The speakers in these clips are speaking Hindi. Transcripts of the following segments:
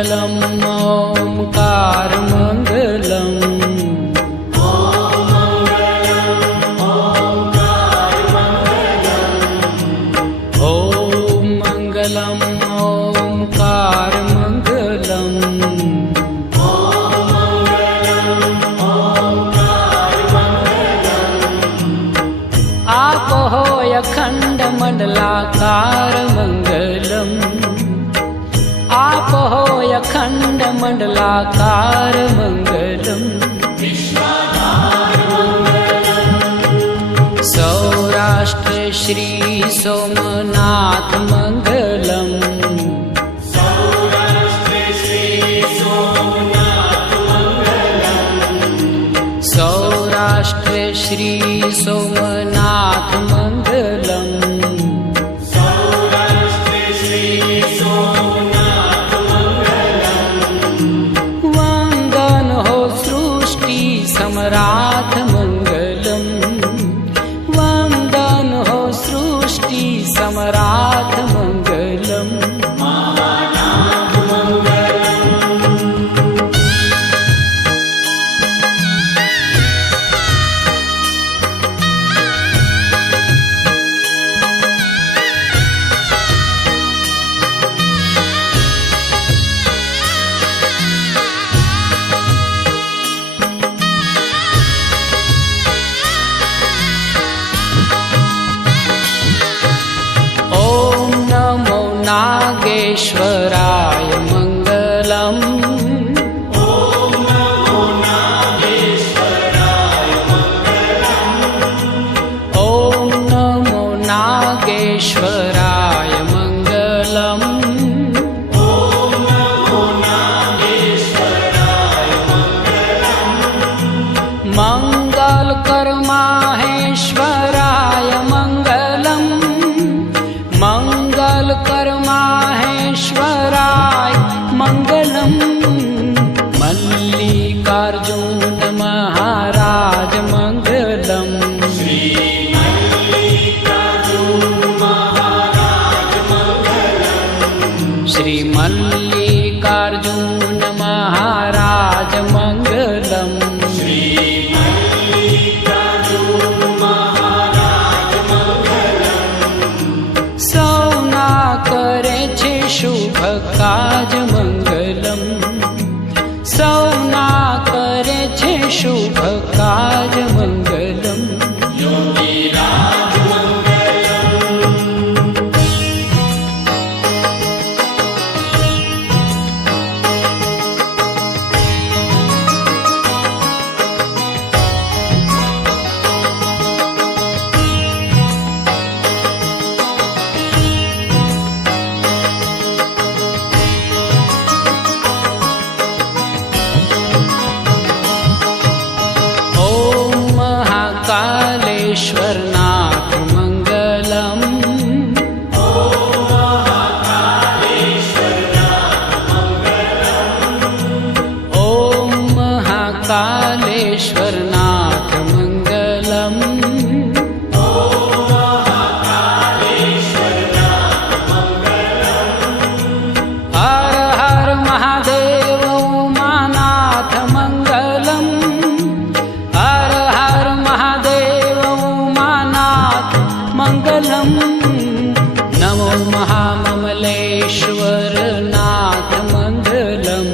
मङ्गलम् ओङ्कारमङ्गलम् अखंड मंडलाकार मंगलम आप हो अखंड मंडलाकार मंगलम सौराष्ट्र श्री सोमनाथ मंगलम सौराष्ट्र श्री सोमनाथ मंगलम वंदन हो सृष्टि सम्राट मंगलम वंदन हो सृष्टि सम्राट मंगलम नागेश्वराय मंगलम् ॐ नमो नागेश्वराय मंगलम् ॐ नमो नागेश्वराय मंगलम् ॐ नमो नागेश्वराय मंगलम् मंगलकर माहेश्वराय मंगलम् मंगलकर माहेश्वराय मंगलम मल्लिकार्जुन महाराज मंगलम श्री मल्लिकार्जुन महाराज मंगलम श्री मल्लिकार्जुन महाराज मंगलम श्री मल्लिकार्जुन महाराज मंगलम सौना करे छे शुभ काज मंगलम सौना करे छे शुभ काज मंगलम योगीराज मंगलम कालेश्वरनाथ मंगलम ॐ महाकालेश्वरनाथ मंगलम ॐ महाकालेश्वरनाथ मंगलम ॐ महाकालेश्वरनाथ मंगलम हर हर महादेव उमानाथ मंगलम हर हर महादेव मंगलम नमो महाममलेश्वर नाथ मंगलम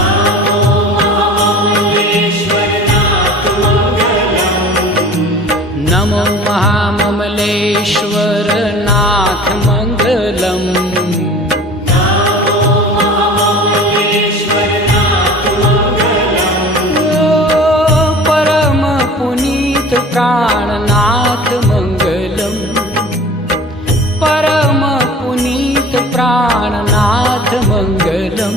नमो महाममलेश्वर नाथ मंगलम नमो महाममलेश्वर नाथ मंगलम नमो महाममलेश्वर नाथ मंगलम परम पुनीत प्राणनाथ मंगलम परम पुनीत प्राणनाथ मंगलम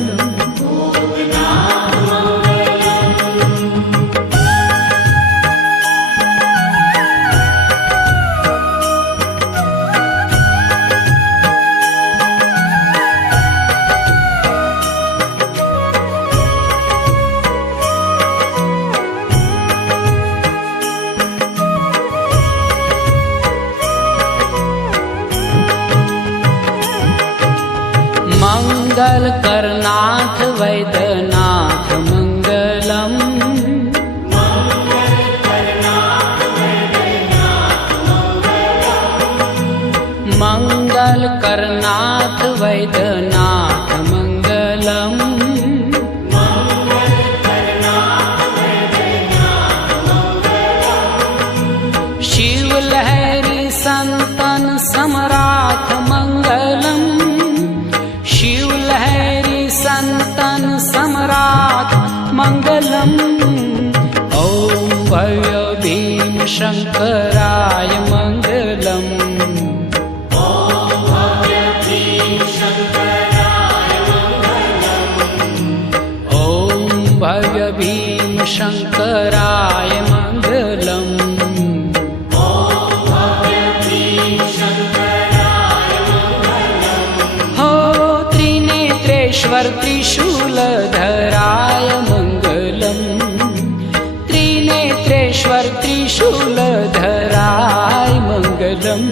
मंगल करनाथ वैद्यनाथ मंगलम मंगल करनाथ वैद्यनाथ मंगलम शिव लहरी संतन सम्राट मंगलम शिव लहरी संतन सम्राट मंगलम ओम भव्य भीम शंकराय मंगलम भव्य भीम शंकराय मंगलम हो त्रिनेत्रेश्वर त्रिशूलधराय मंगलम त्रिनेत्रेश्वर त्रिशूलधराय मंगलम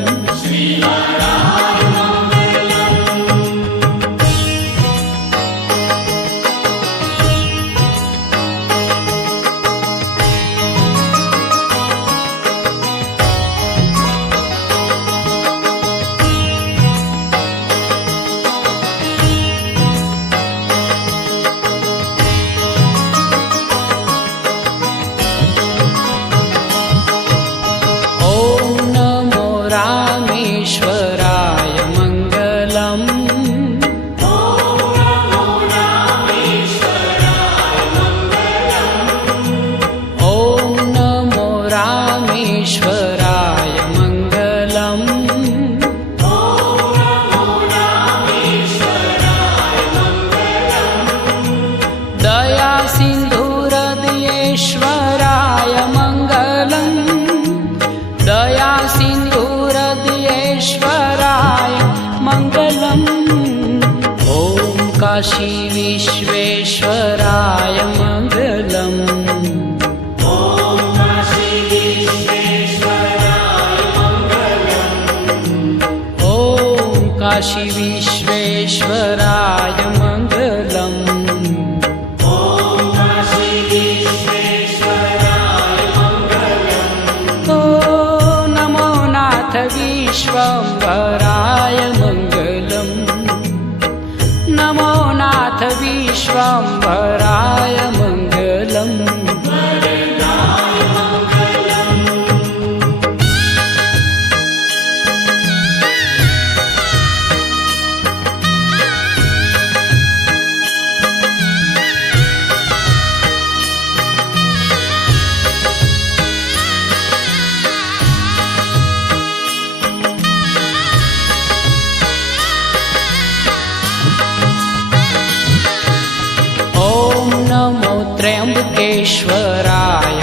रामेश्वराय मंगलम ओम नमो रामेश्वराय मंगलम दया सिंधु हृदयेश्वराय मंगलम दया सिंधु हृदयेश्वराय मंगलम ओम काशी विश्वेश्वराय मंगलम ओम काशी विश्वेश्वराय मंगलम ओम काशी विश्वेश्वराय मंगलम विश्वम्भराय मंगलम नमो नाथ विश्वम्भराय मंगलम त्र्यंबकेश्वराय